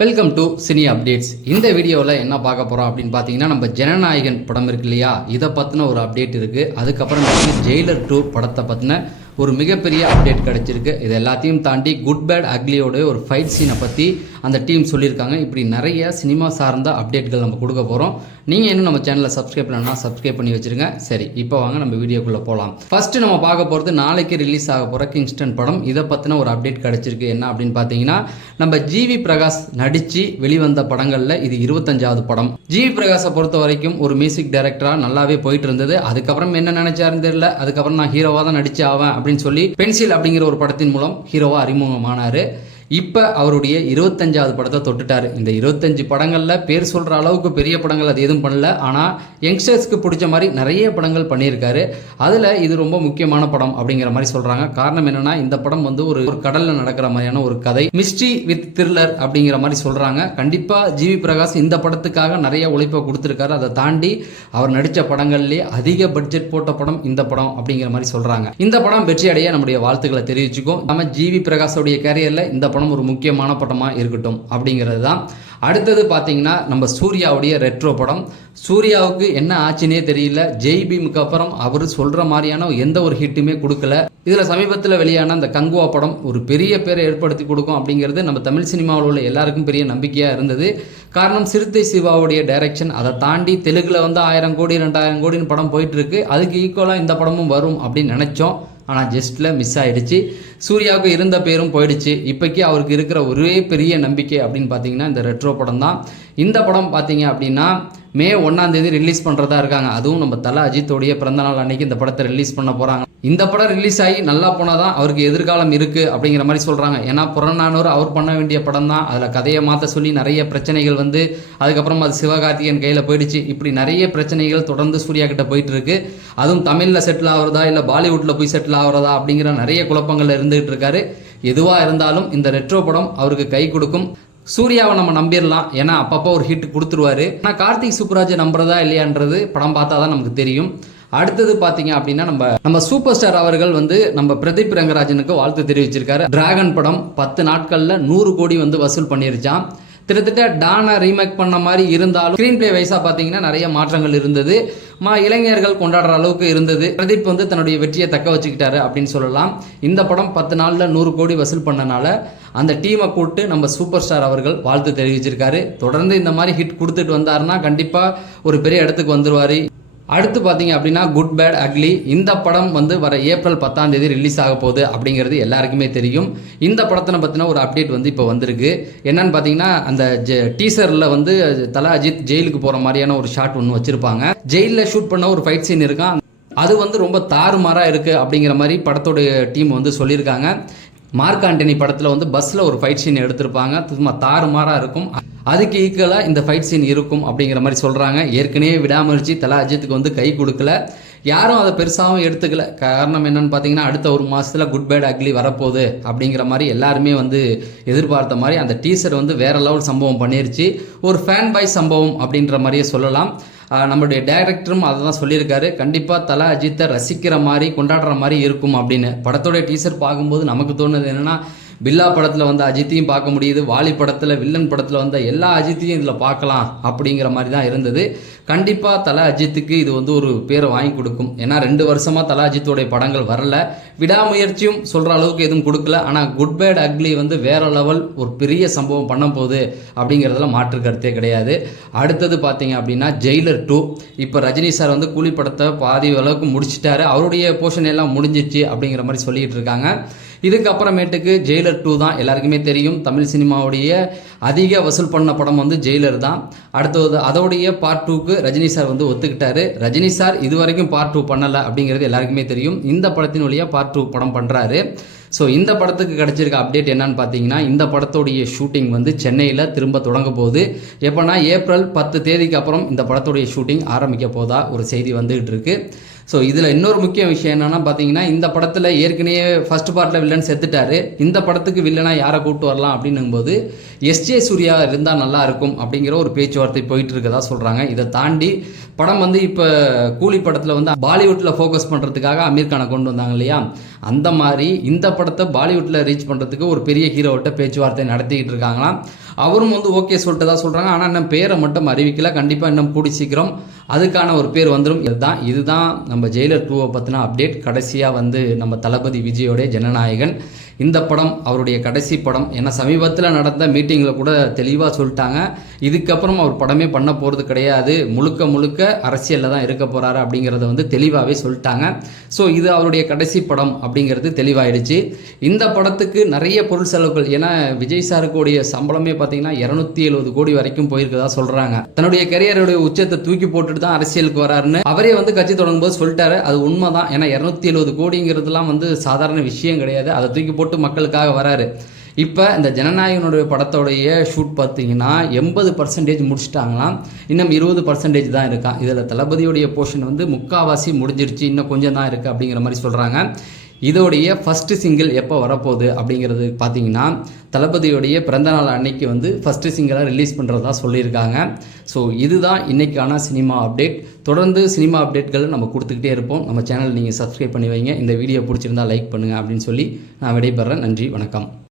Welcome to cine updates இந்த வீடியோவில் என்ன பார்க்க போகிறோம் அப்படின்னு பார்த்தீங்கன்னா நம்ம ஜனநாயகன் படம் இருக்கு இல்லையா? இதை பற்றின ஒரு அப்டேட் இருக்குது அதுக்கப்புறம் பார்த்தீங்கன்னா ஜெயிலர் டூ படத்தை பற்றின ஒரு மிகப்பெரிய அப்டேட் கிடச்சிருக்கு. இது எல்லாத்தையும் தாண்டி குட் பேட் அக்லியோட ஒரு ஃபைட் சீனை பற்றி அந்த டீம் சொல்லியிருக்காங்க. இப்படி நிறைய சினிமா சார்ந்த அப்டேட்கள் நம்ம கொடுக்க போகிறோம் நீங்கள் இன்னும் நம்ம சேனலை சப்ஸ்கிரைப் பண்ணலாம் சப்ஸ்கிரைப் பண்ணி வச்சிருங்க. சரி இப்போ வாங்க நம்ம வீடியோக்குள்ளே போகலாம் ஃபஸ்ட்டு நம்ம பார்க்க போகிறது நாளைக்கு ரிலீஸ் ஆக போகிற கிங்ஸ்டன் படம். இதை பற்றின ஒரு அப்டேட் கிடச்சிருக்கு. என்ன அப்படின்னு பார்த்தீங்கன்னா நம்ம ஜிவி பிரகாஷ் நடித்து வெளிவந்த படங்களில் இது இருபத்தஞ்சாவது படம். ஜிவி பிரகாஷை பொறுத்த வரைக்கும் ஒரு மியூசிக் டைரக்டராக நல்லாவே போயிட்டு இருந்தது. அதுக்கப்புறம் என்ன நினச்சாருன்னு தெரியல. அதுக்கப்புறம் நான் ஹீரோவாக தான் நடிச்சு ஆவேன் அப்படின்னு சொல்லி பென்சில் அப்படிங்கிற ஒரு படத்தின் மூலம் ஹீரோவாக அறிமுகமானார். இப்போ அவருடைய இருபத்தஞ்சாவது படத்தை தொட்டுட்டார். இந்த இருபத்தஞ்சு படங்களில் பேர் சொல்கிற அளவுக்கு பெரிய படங்கள் அது எதுவும் பண்ணல. ஆனால் யங்ஸ்டர்ஸ்க்கு பிடிச்ச மாதிரி நிறைய படங்கள் பண்ணியிருக்காரு. அதில் இது ரொம்ப முக்கியமான படம் அப்படிங்கிற மாதிரி சொல்கிறாங்க காரணம் என்னென்னா இந்த படம் வந்து ஒரு ஒரு கடலில் நடக்கிற மாதிரியான ஒரு கதை. மிஸ்ட்ரி வித் த்ரில்லர் அப்படிங்கிற மாதிரி சொல்கிறாங்க கண்டிப்பாக ஜிவி பிரகாஷ் இந்த படத்துக்காக நிறைய உழைப்பை கொடுத்துருக்காரு. அதை தாண்டி அவர் நடித்த படங்கள்லேயே அதிக பட்ஜெட் போட்ட படம் இந்த படம் அப்படிங்கிற மாதிரி சொல்கிறாங்க இந்த படம் வெற்றி அடைய நம்முடைய வாழ்த்துக்களை தெரிவிச்சுக்கும் நம்ம ஜிவி பிரகாஷோடைய கேரியரில் இந்த படம் ஒரு முக்கியமான படமாக இருக்கட்டும் அப்படிங்கிறது தான் அடுத்தது பார்த்தீங்கன்னா நம்ம சூர்யாவுடைய ரெட்ரோ படம். சூர்யாவுக்கு என்ன ஆச்சுன்னே தெரியல. ஜெய் பீமுக்கு அப்புறம் அவர் சொல்கிற மாதிரியான எந்த ஒரு ஹிட்டுமே கொடுக்கல. இதில் சமீபத்தில் வெளியான அந்த கங்குவா படம் ஒரு பெரிய பேரை ஏற்படுத்தி கொடுக்கும் அப்படிங்கிறது நம்ம தமிழ் சினிமாவில் உள்ள எல்லாருக்கும் பெரிய நம்பிக்கையாக இருந்தது. காரணம் சிறுத்தை சிவாவுடைய டைரக்ஷன். அதை தாண்டி தெலுங்கில் வந்து ஆயிரம் கோடி ரெண்டாயிரம் கோடின்னு படம் போயிட்டுருக்கு அதுக்கு ஈக்குவலாக இந்த படமும் வரும் அப்படின்னு நினச்சோம். ஆனால் ஜஸ்ட்டில் மிஸ் ஆயிடுச்சு. சூர்யாவுக்கு இருந்த பேரும் போயிடுச்சு. இப்போக்கி அவருக்கு இருக்கிற ஒரே பெரிய நம்பிக்கை அப்படின்னு பார்த்தீங்கன்னா இந்த ரெட்ரோ படம் தான் இந்த படம் பார்த்தீங்க அப்படின்னா மே ஒன்றாம் தேதி ரிலீஸ் பண்ணுறதா இருக்காங்க. அதுவும் நம்ம தலை அஜித்தோடைய பிறந்தநாள் அன்னைக்கு இந்த படத்தை ரிலீஸ் பண்ண போகிறாங்க இந்த படம் ரிலீஸ் ஆகி நல்லா போனால் தான் அவருக்கு எதிர்காலம் இருக்குது அப்படிங்கிற மாதிரி சொல்கிறாங்க ஏன்னா புறநானூறு அவர் பண்ண வேண்டிய படம் தான் அதில் கதையை மாற்ற சொல்லி நிறைய பிரச்சனைகள் வந்து அதுக்கப்புறம் அது சிவகார்த்திகேயன் கையில் போயிடுச்சு. இப்படி நிறைய பிரச்சனைகள் தொடர்ந்து சூர்யா கிட்ட போயிட்டு இருக்கு. அதுவும் தமிழில் செட்டில் ஆகுறதா இல்லை பாலிவுட்டில் போய் செட்டில் ஆகிறதா அப்படிங்கிற நிறைய குழப்பங்கள் இருந்து இருந்துகிட்டு இருக்காரு எதுவாக இருந்தாலும் இந்த ரெட்ரோ படம் அவருக்கு கை கொடுக்கும். சூர்யாவை நம்ம நம்பிடலாம். ஏன்னா அப்பப்போ ஒரு ஹிட் கொடுத்துருவாரு. ஆனால் கார்த்திக் சுப்ராஜை நம்புறதா இல்லையான்றது படம் பார்த்தா தான் நமக்கு தெரியும். அடுத்தது பார்த்தீங்க அப்படின்னா நம்ம நம்ம சூப்பர் ஸ்டார் அவர்கள் வந்து நம்ம பிரதீப் ரங்கராஜனுக்கு வாழ்த்து தெரிவிச்சிருக்காரு. டிராகன் படம் பத்து நாட்களில் நூறு கோடி வந்து வசூல் பண்ணிருச்சான் கிட்டத்தட்ட டானை ரீமேக் பண்ண மாதிரி இருந்தாலும் ஸ்க்ரீன் பிளே வைஸாக பார்த்தீங்கன்னா நிறைய மாற்றங்கள் இருந்தது. மா இளைஞர்கள் கொண்டாடுற அளவுக்கு இருந்தது. பிரதீப் வந்து தன்னுடைய வெற்றியை தக்க வச்சுக்கிட்டாரு அப்படின்னு சொல்லலாம். இந்த படம் பத்து நாளில் நூறு கோடி வசூல் பண்ணனால அந்த டீமை கூப்பிட்டு நம்ம சூப்பர் ஸ்டார் அவர்கள் வாழ்த்து தெரிவிச்சிருக்காரு. தொடர்ந்து இந்த மாதிரி ஹிட் கொடுத்துட்டு வந்தாருன்னா கண்டிப்பாக ஒரு பெரிய இடத்துக்கு வந்துருவார். அடுத்து பார்த்தீங்க அப்படின்னா குட் பேட் அக்லி இந்த படம் வந்து வர ஏப்ரல் பத்தாம் தேதி ரிலீஸ் ஆக போகுது அப்படிங்கிறது எல்லாருக்குமே தெரியும். இந்த படத்தினை பற்றின ஒரு அப்டேட் வந்து இப்போ வந்திருக்கு. என்னன்னு பார்த்தீங்கன்னா அந்த டீசரில் வந்து தலா அஜித் ஜெயிலுக்கு போகிற மாதிரியான ஒரு ஷாட் ஒன்று வச்சுருப்பாங்க. ஜெயிலில் ஷூட் பண்ண ஒரு ஃபைட் சீன் இருக்கான். அது வந்து ரொம்ப தாறுமாறாக இருக்குது அப்படிங்கிற மாதிரி படத்தோடைய டீம் வந்து சொல்லியிருக்காங்க. மார்க் ஆண்டனி படத்தில் வந்து பஸ்ஸில் ஒரு ஃபைட் சீன் எடுத்திருப்பாங்க. சும்மா தாறுமாறாக இருக்கும். அதுக்கு ஈக்குவலாக இந்த ஃபைட் சீன் இருக்கும் அப்படிங்கிற மாதிரி சொல்கிறாங்க ஏற்கனவே விடாமுயற்சி தலா அஜித்துக்கு வந்து கை கொடுக்கல. யாரும் அதை பெருசாகவும் எடுத்துக்கல. காரணம் என்னன்னு பார்த்தீங்கன்னா அடுத்த ஒரு மாதத்தில் குட் பேட் அக்லி வரப்போகுது அப்படிங்கிற மாதிரி எல்லாருமே வந்து எதிர்பார்த்த மாதிரி அந்த டீசர் வந்து வேறு லெவல் சம்பவம் பண்ணிருச்சு. ஒரு ஃபேன் பாய் சம்பவம் அப்படின்ற மாதிரியே சொல்லலாம். நம்மளுடைய டைரக்டரும் அதை தான் சொல்லியிருக்காரு. கண்டிப்பாக தலை அஜித்தை ரசிக்கிற மாதிரி கொண்டாடுற மாதிரி இருக்கும் அப்படின்னு. படத்தோடைய டீசர் பார்க்கும்போது நமக்கு தோணுது என்னென்னா பில்லா படத்தில் வந்த அஜித்தையும் பார்க்க முடியுது. வாலி படத்தில் வில்லன் படத்தில் வந்த எல்லா அஜித்தையும் இதில் பார்க்கலாம் அப்படிங்கிற மாதிரி தான் இருந்தது. கண்டிப்பாக தலை அஜித்துக்கு இது வந்து ஒரு பேரை வாங்கி கொடுக்கும். ஏன்னா ரெண்டு வருஷமாக தலை அஜித்துடைய படங்கள் வரல. விடாமுயற்சியும் சொல்கிற அளவுக்கு எதுவும் கொடுக்கல. ஆனால் குட் பேட் அக்லி வந்து வேற லெவல் ஒரு பெரிய சம்பவம் பண்ண போகுது அப்படிங்கிறதுல மாற்று கருத்தே கிடையாது. அடுத்தது பார்த்தீங்க அப்படின்னா ஜெயிலர் டூ இப்போ ரஜினி சார் வந்து கூலி படத்தை பாதி அளவுக்கு முடிச்சிட்டாரு. அவருடைய போர்ஷன் எல்லாம் முடிஞ்சிச்சு அப்படிங்கிற மாதிரி சொல்லிட்டு இருக்காங்க. இதுக்கப்புறமேட்டுக்கு ஜெயிலர் டூ தான் எல்லாருக்குமே தெரியும். தமிழ் சினிமாவுடைய அதிக வசூல் பண்ண படம் வந்து ஜெயிலர் தான். அடுத்தது அதோடைய பார்ட் டூக்கு ரஜினி சார் வந்து ஒத்துக்கிட்டாரு. ரஜினி சார் இது வரைக்கும் பார்ட் டூ பண்ணலை அப்படிங்கிறது எல்லாருக்குமே தெரியும். இந்த படத்தின் வழியாக பார்ட் டூ படம் பண்ணுறாரு ஸோ இந்த படத்துக்கு கிடச்சிருக்க அப்டேட் என்னன்னு பார்த்தீங்கன்னா இந்த படத்துடைய ஷூட்டிங் வந்து சென்னையில் திரும்ப தொடங்க போகுது. எப்போனா ஏப்ரல் பத்து தேதிக்கு அப்புறம் இந்த படத்துடைய ஷூட்டிங் ஆரம்பிக்க போதா ஒரு செய்தி வந்துகிட்டு இருக்குது ஸோ இதில் இன்னொரு முக்கிய விஷயம் என்னென்னா பார்த்தீங்கன்னா இந்த படத்தில் ஏற்கனவே ஃபர்ஸ்ட் பார்ட்டில் வில்லன் செத்துட்டாரு. இந்த படத்துக்கு வில்லனாக யாரை கூப்பிட்டு வரலாம் அப்படின்னும்போது எஸ்ஜே சூர்யா இருந்தால் நல்லா இருக்கும் அப்படிங்கிற ஒரு பேச்சுவார்த்தை போயிட்டு இருக்கதா சொல்கிறாங்க இதை தாண்டி படம் வந்து இப்போ கூலி படத்தில் வந்து பாலிவுட்டில் ஃபோக்கஸ் பண்ணுறதுக்காக அமீர் கானை கொண்டு வந்தாங்க இல்லையா? அந்த மாதிரி இந்த படத்தை பாலிவுட்டில் ரீச் பண்ணுறதுக்கு ஒரு பெரிய ஹீரோவிட்ட பேச்சுவார்த்தை நடத்திக்கிட்டு இருக்காங்களாம். அவரும் வந்து ஓகே சொல்லிட்டு தான் சொல்கிறாங்க ஆனால் இன்னும் பேரை மட்டும் அறிவிக்கல. கண்டிப்பாக இன்னும் கூடி சீக்கிரம் அதுக்கான ஒரு பேர் வந்துடும் இதுதான் இதுதான் நம்ம ஜெயிலர் டூவை பற்றின அப்டேட் கடைசியாக வந்து நம்ம தளபதி விஜயோடைய ஜனநாயகன். இந்த படம் அவருடைய கடைசி படம். ஏன்னா சமீபத்தில் நடந்த மீட்டிங்கில் கூட தெளிவாக சொல்லிட்டாங்க. இதுக்கப்புறம் அவர் படமே பண்ண போகிறது கிடையாது. முழுக்க முழுக்க அரசியலில் தான் இருக்க போகிறாரு அப்படிங்கிறத வந்து தெளிவாகவே சொல்லிட்டாங்க. ஸோ இது அவருடைய கடைசி படம் அப்படிங்கிறது தெளிவாயிடுச்சு. இந்த படத்துக்கு நிறைய பொருள் செலவுகள். ஏன்னா விஜய் சாருக்குடைய சம்பளமே பார்த்தீங்கன்னா இரநூத்தி எழுபது கோடி வரைக்கும் போயிருக்கதா சொல்கிறாங்க தன்னுடைய கரியருடைய உச்சத்தை தூக்கி போட்டுட்டு தான் அரசியலுக்கு வராருன்னு அவரே வந்து கட்சி தொடங்கும் போது சொல்லிட்டாரு. அது உண்மைதான். ஏன்னா இரநூத்தி எழுபது கோடிங்கிறதுலாம் வந்து சாதாரண விஷயம் கிடையாது. அதை தூக்கி போட்டு போட்டு மக்களுக்காக வராரு. இப்போ இந்த ஜனநாயகனுடைய படத்தோடைய ஷூட் பார்த்தீங்கன்னா எண்பது பர்சன்டேஜ் முடிச்சிட்டாங்களாம். இன்னும் இருபது பர்சன்டேஜ் தான் இருக்கான் இதில் தளபதியுடைய போர்ஷன் வந்து முக்காவாசி முடிஞ்சிருச்சு. இன்னும் கொஞ்சம் தான் இருக்குது அப்படிங்கிற மாதிரி சொல்கிறாங்க இதோடைய ஃபஸ்ட்டு சிங்கிள் எப்போ வரப்போகுது அப்படிங்கிறது பார்த்தீங்கன்னா தளபதியுடைய பிறந்தநாள் அன்னைக்கு வந்து ஃபஸ்ட்டு சிங்கிளாக ரிலீஸ் பண்ணுறதா சொல்லியிருக்காங்க. ஸோ இதுதான் இன்றைக்கான சினிமா அப்டேட் தொடர்ந்து சினிமா அப்டேட்கள் நம்ம கொடுத்துக்கிட்டே இருப்போம். நம்ம சேனல் நீங்கள் சப்ஸ்கிரைப் பண்ணி வைங்க. இந்த வீடியோ பிடிச்சிருந்தா லைக் பண்ணுங்கள் அப்படின்னு சொல்லி நான் விடைபெறேன் நன்றி வணக்கம்.